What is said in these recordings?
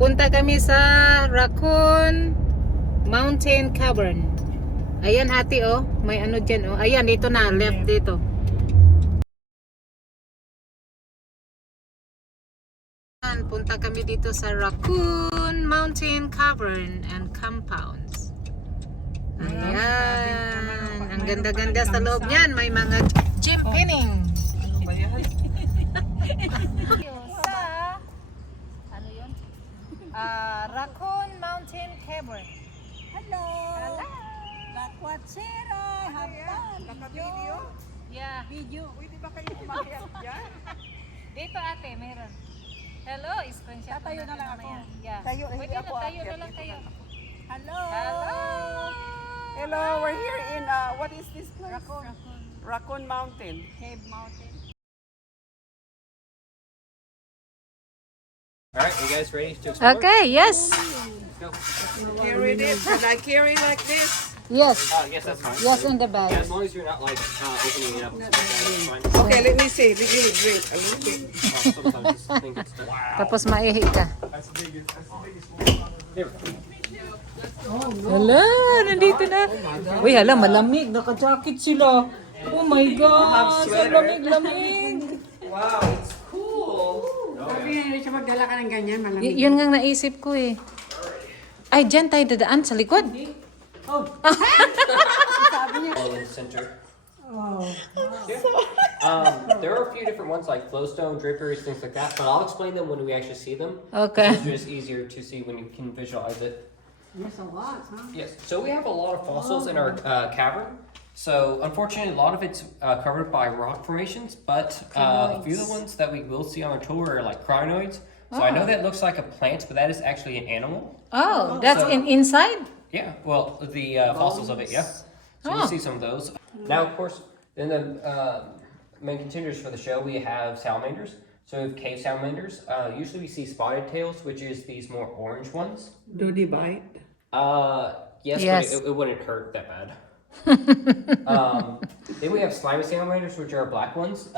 Punta kami sa Raccoon Mountain Cavern. Ayan ate oh, may ano dyan oh. Ayan, dito na, left dito. Punta kami dito sa Raccoon Mountain Cavern and Compounds. Ayan, ang ganda-ganda sa loob niyan. May mga gym pinning. Ano ba yan? Sa ano yun? Raccoon Mountain Cavern. Hello. Lakwachera. Habang. Naka-video? Yeah. Video. Pwede ba kayo kumakyat dyan? Dito ate, meron. Hello, screenshot. Tatayo na lang ako. Yeah. Tayo, Pwede hindi na ako tayo na aakyat lang dito. kayo. Hello. Hello. Hello, we're here in, what is this place? Raccoon. Raccoon Mountain. Cave Mountain. Alright, you guys ready to explore? Okay, yes. Go. Carry it. Can I carry like this? Yes. Yes, that's fine. Yes, in the bag. Yeah, as long as you're not like opening it up and stuff like that, it's fine. Okay, let me see. Let me drink a little bit. Sometimes this thing gets stuck. Tapos maihi ka. Here we go. Hala, nandito na. Uy, hala, malamig. Naka-jacket sila. Oh my God. Sa lamig-lamig. Wow, it's cool. Sabi nga siya magdala ka ng ganyan, malamig. Yun nga naisip ko eh. Ay, dyan tayo dadaan sa likod. Oh. In the center. Oh. There are a few different ones like flowstone, drippers, things like that, but I'll explain them when we actually see them. Okay. It's just easier to see when you can visualize it. There's a lot, huh? Yes, so we have a lot of fossils in our cavern. So unfortunately, a lot of it's covered by rock formations, but a few of the ones that we will see on our tour are like crinoids. So I know that looks like a plant, but that is actually an animal. Oh, that's So- inside? Yeah, well, the fossils of it, yeah. So Oh. you see some of those. Now, of course, in the main contenders for the show, we have salamanders. So we have cave salamanders. Usually we see spotted tails, which is these more orange ones. Do they bite? Yes, Yes. but it wouldn't hurt that bad. Then we have slimy salamanders, which are black ones.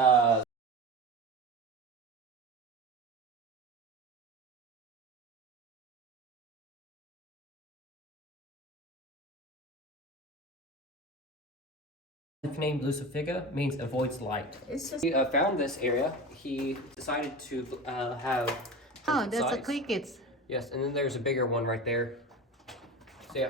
Nicknamed Lucifiga means avoids light. He found this area. He decided to have. Oh, different that's a size. crickets. Yes, and then there's a bigger one right there. So yeah.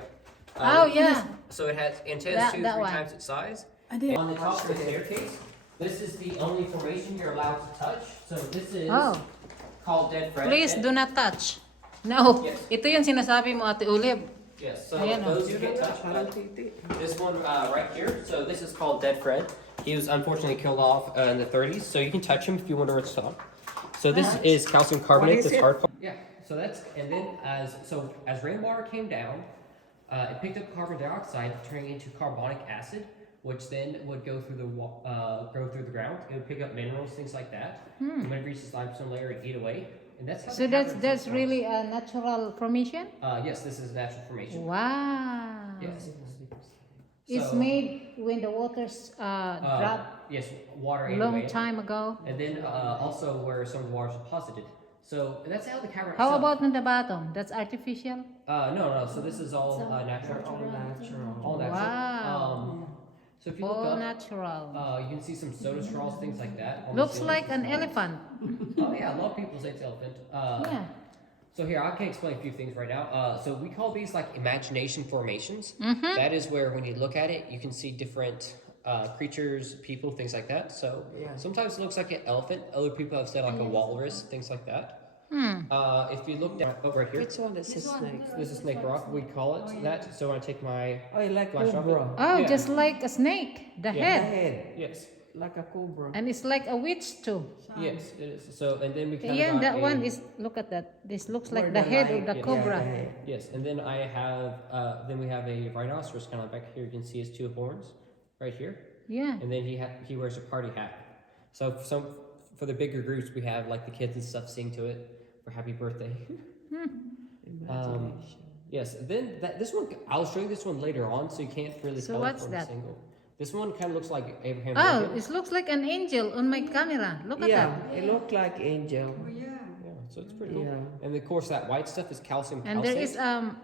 Oh, yeah. So it has antennas That- 2 that 3 one. times its size. I did. On the top of the staircase, this is the only formation you're allowed to touch. So this is Oh, called Dead Fred. please do not touch. No, Yes. ito yung sinasabi mo, Ate Ulib. Yes, so Ayan, oh. those you can't touch. Parang But titi. this one right here, so this is called Dead Fred. He was unfortunately killed off in the 30s, so you can touch him if you wonder what's on. So this is calcium carbonate, What is this it? hard part. Yeah, so that's, and then as rainwater came down, it picked up carbon dioxide, turning into carbonic acid, which then would go through the ground. It would pick up minerals, things like that. And when it reaches the limestone layer, it eat away. And that's how So the that's caverns forms. really a natural formation? Yes, this is natural formation. Wow. Yes. It's So, made when the waters dropped yes, water ate long away. time ago. And then also where some of the water is deposited. So that's how the cavern How itself. about on the bottom? That's artificial? No. So this is all natural. All natural. Wow. So if you look All up, natural. you can see some soda straws, things like that. on the Looks ceiling. like an elephant. Oh yeah, a lot of people say it's elephant. Yeah. So here, I can explain a few things right now. So we call these like imagination formations. Mm-hmm. That is where when you look at it, you can see different creatures, people, things like that. So sometimes it looks like an elephant. Other people have said like a walrus, things like that. If you look down over here, Which one is a snake? this is snake rock. We call it that. So when I take my Oh, like flash off it. cobra. Oh, Yeah. just like a snake, the Yeah. The head. head. Yes, Like a cobra. And it's like a witch too. yes, it is. So and then we kind Yeah, of that one is, look at that. This looks like Where the the head light- of the yeah, cobra. the head. Yes, and then I have then we have a rhinoceros kind of back here. You can see his 2 horns right here. Yeah. And then he wears a party hat. So for the bigger groups, we have like the kids and stuff sing to it for happy birthday. Yes. Then this one I'll show you this one later on, so you can't really So tell what's from that? a single. This one kind of looks like Abraham Oh, Lincoln. it looks like an angel on my camera. Look at Yeah, that. it looked like angel. Yeah. So it's pretty cool. Yeah. And of course, that white stuff is calcium And there calcite.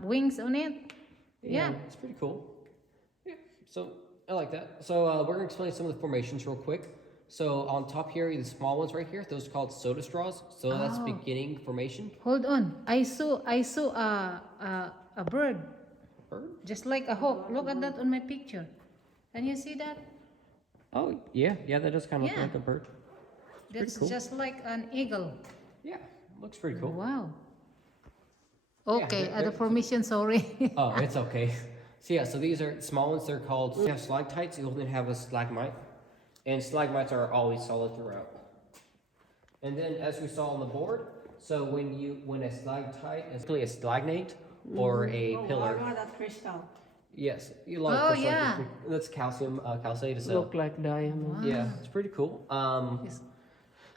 is wings on it. Yeah. It's pretty cool. Yeah, so I like that. So we're gonna explain some of the formations real quick. So on top here, the small ones right here, those are called soda straws. So that's beginning formation. Hold on. I saw a bird, Bird? just like a hawk. Look at that on my picture. Can you see that? Oh yeah, that does kind of Yeah. look like a bird. That's cool. just like an eagle. Yeah, looks pretty cool. Wow. Okay, they're- the formation, sorry. Oh, it's okay. So yeah, so these are small ones. They're called. You have stalactites. You only have a stalagmite, and stalagmites are always solid throughout. And then, as we saw on the board, so when a stalactite is really a stagnate or a pillar. Oh, that crystal. Yes, you Oh, crystal- yeah. That's calcium calcite. So Look like diamond. yeah, it's pretty cool. Yes.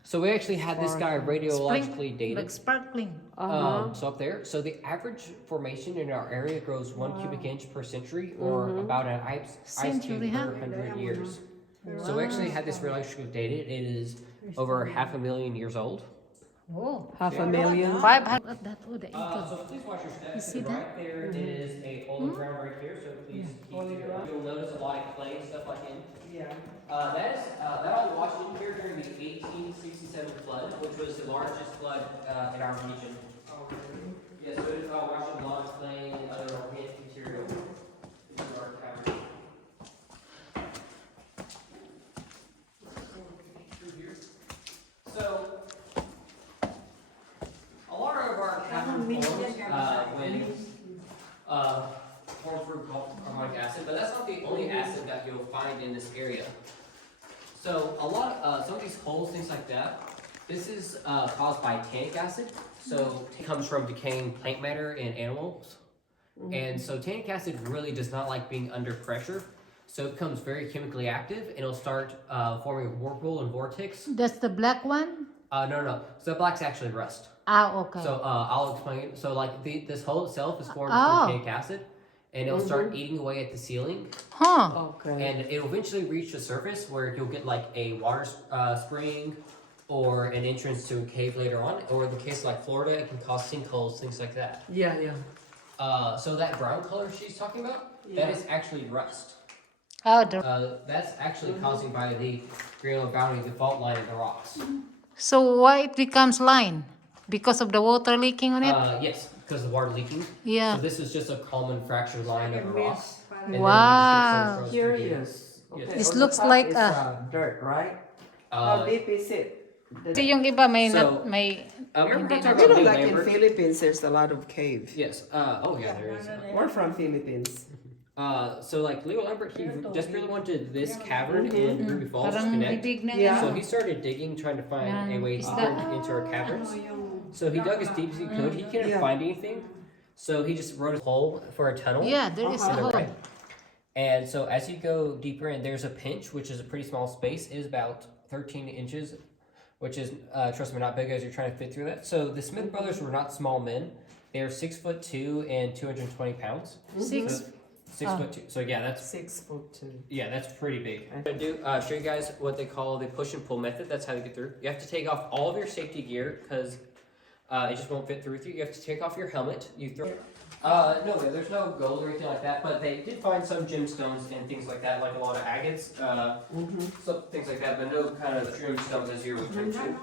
So we actually had this guy radiologically dated. Like sparkling. So up there, so the average formation in our area grows 1 cubic inch per century, or about an ice cube Century, huh? per 100 years. So we actually had this radiologically dated. It is over 500,000 years old. Oh. 500,000. 500. That would the eagle. So please watch your steps. You see To the right there is a hole in the ground right here. So please keep it. You'll notice a lot of clay and stuff like in. Yeah. That all washed in here during the 1867 flood, which was the largest flood in our region. Yes, so it washed in a lot of clay and other organic material into our cavern. So, a lot of our cavern forms form through carbonic acid, but that's not the only acid that you'll find in this area. So some of these holes, things like that, this is caused by tannic acid. So it comes from decaying plant matter in animals. And so tannic acid really does not like being under pressure. So it becomes very chemically active and it'll start forming a whirlpool and vortex. That's the black one? No. So black's actually rust. Okay. So I'll explain. So like this hole itself is formed Oh. from tannic acid, and it'll start eating away at the ceiling, Huh. Okay. and it'll eventually reach the surface where you'll get like a water spring or an entrance to a cave later on. Or in the case of like Florida, it can cause sinkholes, things like that. Yeah. So that brown color she's talking about, that is actually rust. Oh, That's actually caused by the Greenland boundary, the fault line of the rocks. so why it becomes line? Because of the water leaking on it? Yes, because of the water leaking. Yeah. So this is just a common fractured line of the rock. And then Wow. it just gets so Curious. Okay. This On the looks top like is, a- dirt, right? Uh, How deep is it? Ito yung iba may So, may remember we talked You about know, Leo like in Lambert? Philippines, there's a lot of cave. Yes. Oh yeah, there is. We're from Philippines. So like Leo Lambert, he just really wanted this cavern in Ruby Falls to parang connect. bibig na Yeah. So he started digging, trying to find a way Is deeper into our caverns. So he dug as deep as he could. He couldn't Yeah. find anything. So he just wrote a hole for a tunnel. Yeah, there is a in the hole. right. And so as you go deeper in, there's a pinch, which is a pretty small space. It is about 13 inches, which is, trust me, not big as you're trying to fit through that. So the Smith brothers were not small men. They're 6'2" and 220 pounds. Six. So 6'2". So yeah, that's 6'2". that's pretty big. I'm gonna show you guys what they call the push and pull method. That's how they get through. You have to take off all of your safety gear because it just won't fit through with you. You have to take off your helmet. You throw. No, there's no gold or anything like that, but they did find some gemstones and things like that, like a lot of agates, some things like that, but no kind of gemstones as you're referring to.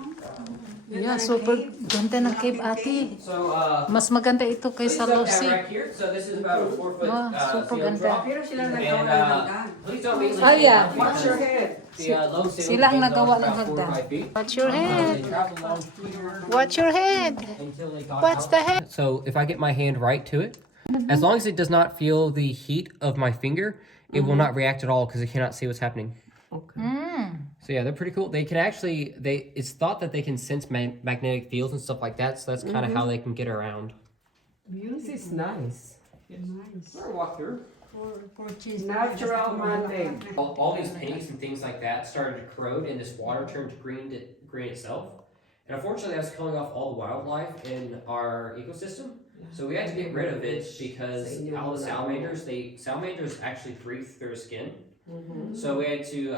Yeah, super ganda ng cave, ate. So, Mas maganda ito please kaysa look down Losi. right here. So this is about a 4 foot Wow, super seal ganda. drop. Pero sila And nagawa ng hagdan. please don't immediately Oh, yeah. take Watch your head. The low seal Sila ang hangs on nagawa ng about 4 or hagdan. 5 feet. Watch your head. They travel along here Watch your head. until they got What's out. the head? So if I get my hand right to it, as long as it does not feel the heat of my finger, it will not react at all because it cannot see what's happening. Okay. So yeah, they're pretty cool. They can actually, it's thought that they can sense magnetic fields and stuff like that. So that's kind of how they can get around. This is nice. Nice. We're gonna walk through. Natural man-made. All these paints and things like that started to corrode, and this water turned green itself. And unfortunately, that's killing off all the wildlife in our ecosystem. So we had to get rid of it because all the salamanders actually breathe through their skin. So we had to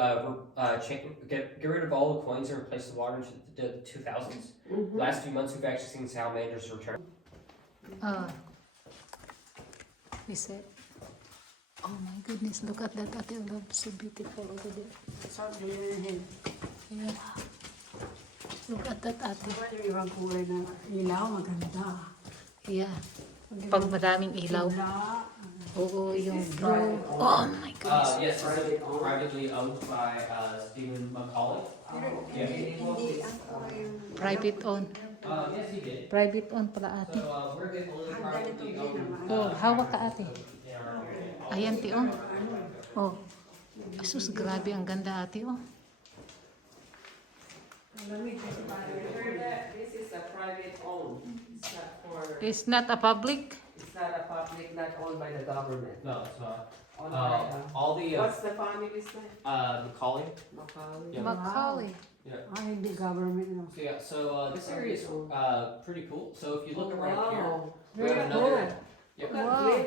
get rid of all the coins and replace the water into the 2000s. The last few months, we've actually seen salamanders return. We said, oh my goodness, look at that ate. Oh, so beautiful over there. Yeah. Look at that ate. Yung ibang kulay ng ilaw, maganda. Yeah. Pag madaming ilaw. Oo, yung blue. Oh my goodness. Yes, privately owned by Stephen McCauley. Hindi ang kulay yung... Private owned. Yes, he did. Private owned pala ate. So we're the only privately owned. Oh, hawak ka ate. Ayan ti oh. Oh. Asus, grabe ang ganda ate oh. This is a private owned. It's not for. It's not a public. It's not a public, not owned by the government. No, it's not. Owned by, All the what's the family's name? McCauley. Macaulay. Yeah. Macaulay. Ah, hindi government no. So yeah, so this area is pretty cool. So if you look right here, Wow. we have Very another. cool. Yep. Wow.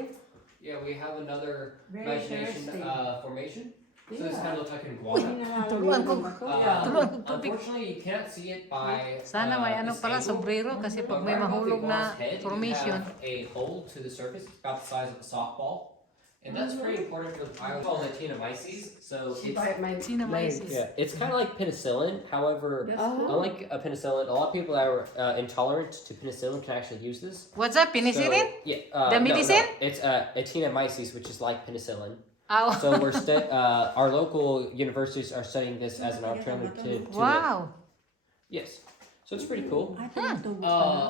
Yeah, we have another Very imagination interesting. formation. So this kind of looks like an iguana. Turuan ko. Turuan ko tubig. Unfortunately, you can't see it by. Sana may ano this pala, angle. sombrero, kasi pag But may right above the mahulog na iguana's head, formation. you have a hole to the surface. It's about the size of a softball, and that's pretty important for the pilot. It's called Latinamyces. So it's Sinamyces. yeah, it's kind of like penicillin. However, unlike penicillin, a lot of people that are intolerant to penicillin can actually use this. What's that, penicillin? So, yeah, The medicine? No. It's Actinomyces, which is like penicillin. Oh. So our local universities are studying this as an alternative to Wow. Yes. So it's pretty cool. Hmm.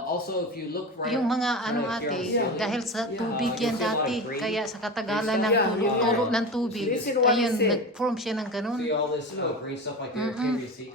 Also, if you look right Yung mga ano right ate, here on the dahil sa tubig yan dati, kaya sa katagalan ng turo ng tubig, This is what ayun, it said. nag-form siya ng ganun. see all this green stuff like there. Here you see.